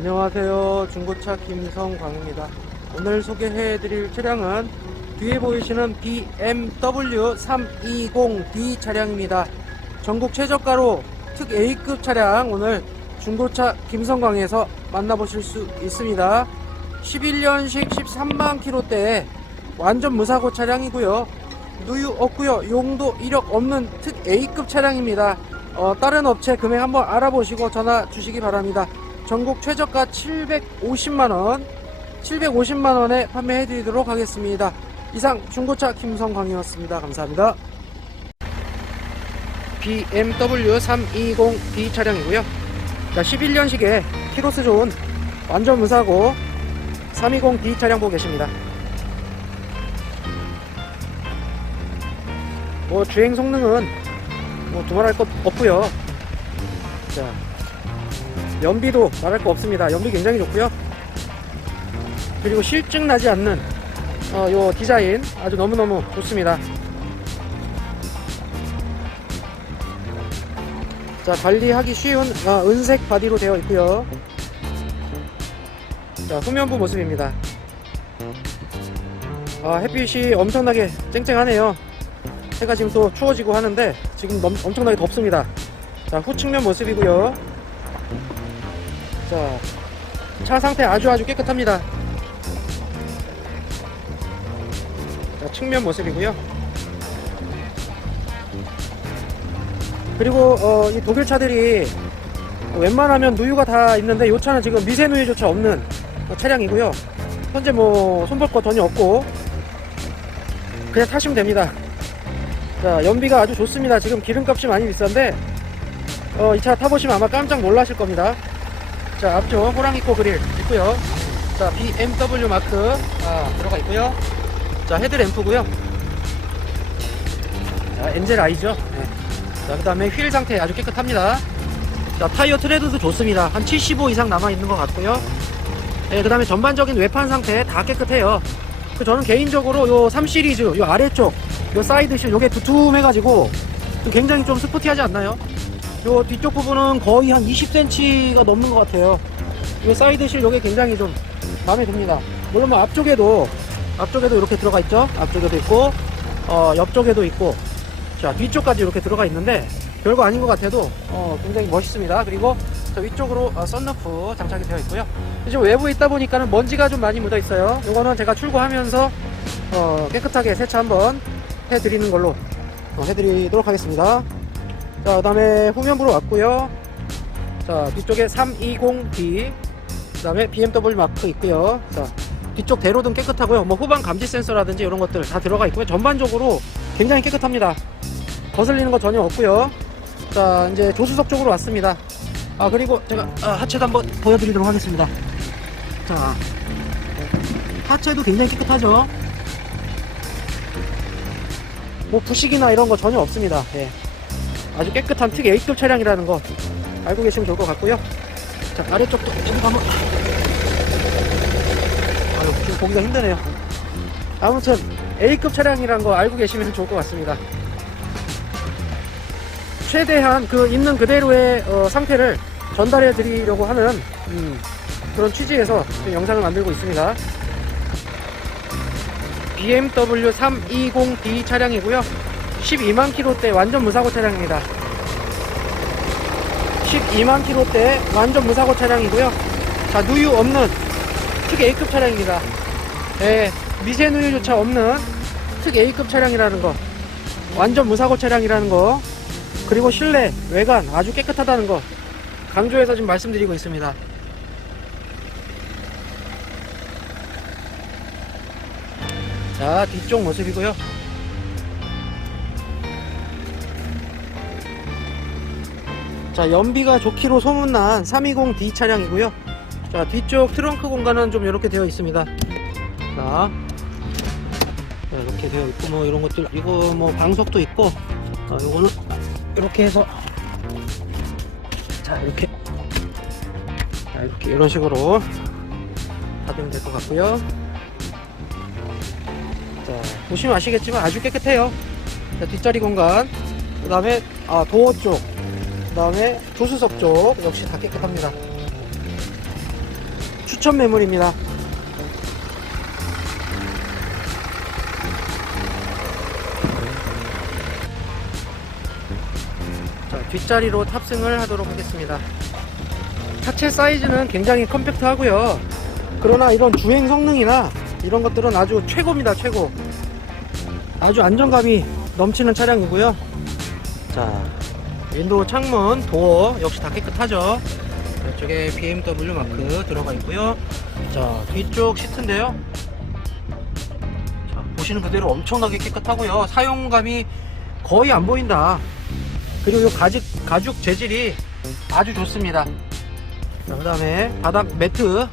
안녕하세요. 중고차 김성광입니다. 오늘 소개해드릴 차량은 뒤에 보이시는 BMW 320D 차량입니다. 전국 최저가로 특 A급 차량 오늘 중고차 김성광에서 만나보실 수 있습니다. 11년식 13만 킬로대 완전 무사고 차량이고요. 누유 없고요. 용도 이력 없는 특 A급 차량입니다. 어, 다른 업체 금액 한번 알아보시고 전화 주시기 바랍니다. 전국 최저가 750만원, 750만원에 판매해 드리도록 하겠습니다. 이상 중고차 김성광이었습니다. 감사합니다. BMW 320D 차량이고요. 자, 11년식에 키로수 좋은 완전 무사고 320D 차량 보고 계십니다. 뭐 주행 성능은 뭐 두말할 것 없고요. 자, 연비도 말할 거 없습니다. 연비 굉장히 좋고요. 그리고 실증 나지 않는 어, 요 디자인 아주 너무너무 좋습니다. 자, 관리하기 쉬운 어, 은색 바디로 되어 있고요. 자, 후면부 모습입니다. 아, 햇빛이 엄청나게 쨍쨍하네요. 해가 지금 또 추워지고 하는데 지금 넘, 엄청나게 덥습니다. 자, 후측면 모습이고요. 자, 차 상태 아주 아주 깨끗합니다. 자, 측면 모습이고요. 그리고 어, 이 독일 차들이 웬만하면 누유가 다 있는데 이 차는 지금 미세 누유조차 없는 어, 차량이고요. 현재 뭐 손볼 거 전혀 없고 그냥 타시면 됩니다. 자, 연비가 아주 좋습니다. 지금 기름값이 많이 비싼데 어, 이 차 타보시면 아마 깜짝 놀라실 겁니다. 자, 앞쪽 호랑이 코 그릴 있고요. 자, BMW 마크 아, 들어가 있고요. 자, 헤드램프고요. 자, 엔젤 아이죠. 네. 자, 그 다음에 휠 상태 아주 깨끗합니다. 자, 타이어 트레드도 좋습니다. 한 75 이상 남아 있는 것 같고요. 네, 그 다음에 전반적인 외판 상태 다 깨끗해요. 그 저는 개인적으로 요 3시리즈, 요 아래쪽, 요 사이드실, 요게 두툼해가지고 좀 굉장히 좀 스포티하지 않나요? 요 뒤쪽 부분은 거의 한 20cm가 넘는 것 같아요. 요 사이드실 요게 굉장히 좀 마음에 듭니다. 물론 뭐 앞쪽에도 앞쪽에도 이렇게 들어가 있죠. 앞쪽에도 있고 어, 옆쪽에도 있고 자 뒤쪽까지 이렇게 들어가 있는데 별거 아닌 것 같아도 어, 굉장히 멋있습니다. 그리고 저 위쪽으로 어, 썬루프 장착이 되어 있고요. 지금 외부에 있다 보니까는 먼지가 좀 많이 묻어 있어요. 이거는 제가 출고하면서 어, 깨끗하게 세차 한번 해드리는 걸로 어, 해드리도록 하겠습니다. 자, 그 다음에 후면부로 왔고요. 자, 뒤쪽에 320D, 그 다음에 BMW 마크 있고요. 자, 뒤쪽 대로등 깨끗하고요. 뭐 후방 감지 센서라든지 이런 것들 다 들어가 있고요. 전반적으로 굉장히 깨끗합니다. 거슬리는 거 전혀 없고요. 자, 이제 조수석 쪽으로 왔습니다. 아, 그리고 제가 아, 하체도 한번 보여드리도록 하겠습니다. 자, 하체도 굉장히 깨끗하죠. 뭐 부식이나 이런 거 전혀 없습니다. 예. 아주 깨끗한 특 A급 차량이라는 거 알고 계시면 좋을 것 같고요. 자, 아래쪽도 여기 한번. 아유, 지금 보기가 힘드네요. 아무튼 A급 차량이라는 거 알고 계시면 좋을 것 같습니다. 최대한 그 있는 그대로의 어, 상태를 전달해 드리려고 하는 음, 그런 취지에서 영상을 만들고 있습니다. BMW 320D 차량이고요. 12만 킬로대 완전 무사고 차량입니다. 12만 킬로대 완전 무사고 차량이고요. 자, 누유 없는 특 A급 차량입니다. 예, 미세 누유조차 없는 특 A급 차량이라는 거. 완전 무사고 차량이라는 거. 그리고 실내, 외관 아주 깨끗하다는 거. 강조해서 지금 말씀드리고 있습니다. 자, 뒤쪽 모습이고요. 자, 연비가 좋기로 소문난 320D 차량이고요. 자, 뒤쪽 트렁크 공간은 좀 이렇게 되어 있습니다. 자, 자, 이렇게 되어 있고, 뭐, 이런 것들, 이거 뭐, 방석도 있고, 어, 요거는 이렇게 해서, 자, 이렇게, 자, 이렇게, 이런 식으로 닫으면 될 것 같고요. 자, 보시면 아시겠지만 아주 깨끗해요. 자, 뒷자리 공간, 그 다음에, 아, 도어 쪽, 그 다음에 조수석 쪽 역시 다 깨끗합니다. 추천 매물입니다. 자, 뒷자리로 탑승을 하도록 하겠습니다. 차체 사이즈는 굉장히 컴팩트하고요. 그러나 이런 주행 성능이나 이런 것들은 아주 최고입니다, 최고. 아주 안정감이 넘치는 차량이고요. 자, 윈도우 창문, 도어 역시 다 깨끗하죠. 이쪽에 BMW 마크 들어가 있고요. 자, 뒤쪽 시트인데요. 자, 보시는 그대로 엄청나게 깨끗하고요. 사용감이 거의 안 보인다. 그리고 이 가죽, 가죽 재질이 아주 좋습니다. 자, 그 다음에 바닥 매트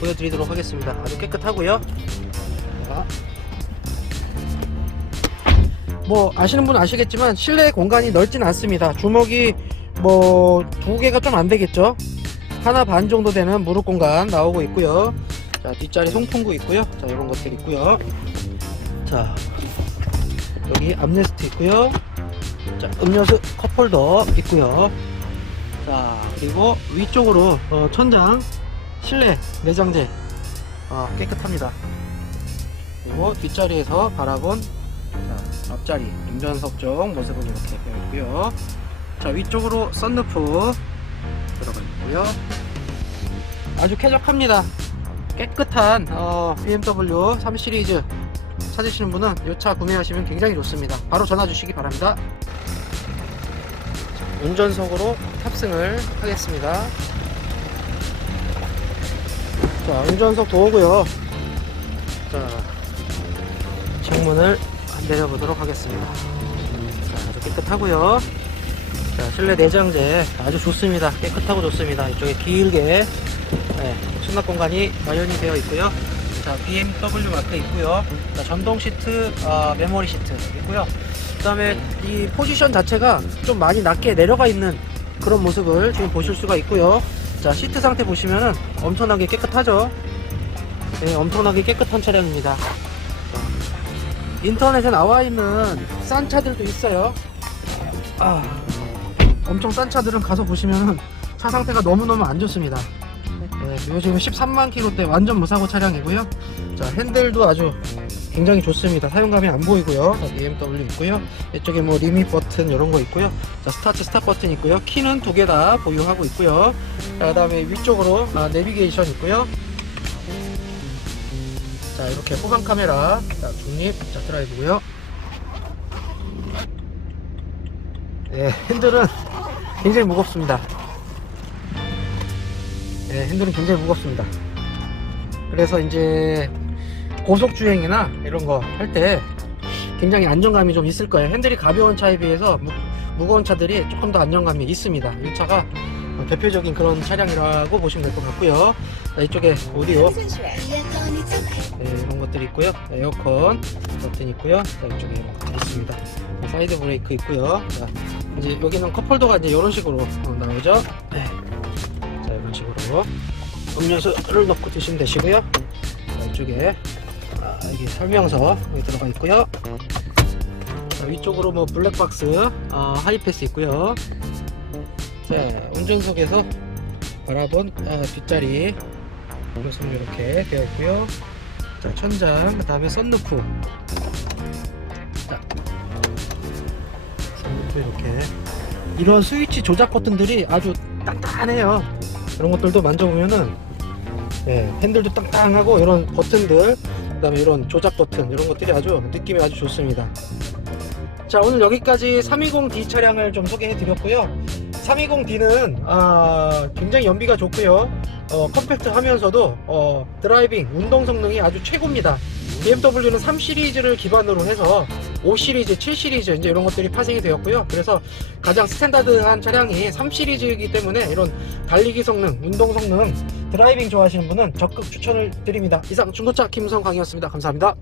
보여드리도록 하겠습니다. 아주 깨끗하고요. 자. 뭐 아시는 분 아시겠지만 실내 공간이 넓진 않습니다. 주먹이 뭐 두 개가 좀 안 되겠죠. 하나 반 정도 되는 무릎 공간 나오고 있고요. 자 뒷자리 송풍구 있고요. 자 이런 것들 있고요. 자 여기 암레스트 있고요. 자 음료수 컵홀더 있고요. 자 그리고 위쪽으로 어, 천장 실내 내장재 어, 깨끗합니다. 그리고 뒷자리에서 바라본 자, 앞자리 운전석 쪽 모습은 이렇게 되어 있고요. 자 위쪽으로 썬루프 들어가 있고요. 아주 쾌적합니다. 깨끗한 어, BMW 3 시리즈 찾으시는 분은 이 차 구매하시면 굉장히 좋습니다. 바로 전화 주시기 바랍니다. 자, 운전석으로 탑승을 하겠습니다. 자, 운전석 도어고요. 자, 창문을 내려보도록 하겠습니다. 자, 아주 깨끗하고요. 자, 실내 내장재 아주 좋습니다. 깨끗하고 좋습니다. 이쪽에 길게 네, 수납 공간이 마련이 되어 있고요. 자, BMW 마크 있고요. 자, 전동 시트, 아, 메모리 시트 있고요. 그 다음에 이 포지션 자체가 좀 많이 낮게 내려가 있는 그런 모습을 지금 보실 수가 있고요. 자, 시트 상태 보시면은 엄청나게 깨끗하죠? 네, 엄청나게 깨끗한 차량입니다. 인터넷에 나와 있는 싼 차들도 있어요. 아, 엄청 싼 차들은 가서 보시면은 차 상태가 너무너무 안 좋습니다. 네, 지금 13만 킬로대 완전 무사고 차량이고요. 자, 핸들도 아주 굉장히 좋습니다. 사용감이 안 보이고요. 자, BMW 있고요. 이쪽에 뭐 리밋 버튼 이런 거 있고요. 자, 스타트 스탑 버튼 있고요. 키는 두 개 다 보유하고 있고요. 자, 그다음에 위쪽으로 아, 내비게이션 있고요. 자, 이렇게 후방 카메라, 자, 중립, 자, 드라이브고요. 예, 핸들은 굉장히 무겁습니다. 예, 핸들은 굉장히 무겁습니다. 그래서 이제 고속 주행이나 이런 거 할 때 굉장히 안정감이 좀 있을 거예요. 핸들이 가벼운 차에 비해서 무, 무거운 차들이 조금 더 안정감이 있습니다. 이 차가 어, 대표적인 그런 차량이라고 보시면 될 것 같고요. 자, 이쪽에 오디오 네, 이런 것들이 있고요. 에어컨 버튼 있고요. 자, 이쪽에 것들이 있습니다. 자, 사이드 브레이크 있고요. 자, 이제 여기는 컵홀더가 이제 이런 식으로 어, 나오죠. 네. 자, 이런 식으로 음료수를 넣고 드시면 되시고요. 자, 이쪽에 아, 여기 설명서 여기 들어가 있고요. 자, 위쪽으로 뭐 블랙박스 어, 하이패스 있고요. 자, 운전석에서 바라본 아, 뒷자리 모습 이렇게 되어 있고요. 자, 천장, 그 다음에 썬루프. 자, 썬루프 이렇게. 이런 스위치 조작 버튼들이 아주 단단해요. 이런 것들도 만져보면은, 예, 핸들도 땅땅하고, 이런 버튼들, 그 다음에 이런 조작 버튼, 이런 것들이 아주 느낌이 아주 좋습니다. 자, 오늘 여기까지 320D 차량을 좀 소개해 드렸고요. 320D는, 아, 굉장히 연비가 좋고요. 어, 컴팩트 하면서도 어, 드라이빙, 운동 성능이 아주 최고입니다. BMW는 3 시리즈를 기반으로 해서 5 시리즈, 7 시리즈 이제 이런 것들이 파생이 되었고요. 그래서 가장 스탠다드한 차량이 3 시리즈이기 때문에 이런 달리기 성능, 운동 성능, 드라이빙 좋아하시는 분은 적극 추천을 드립니다. 이상 중고차 김성광이었습니다. 감사합니다.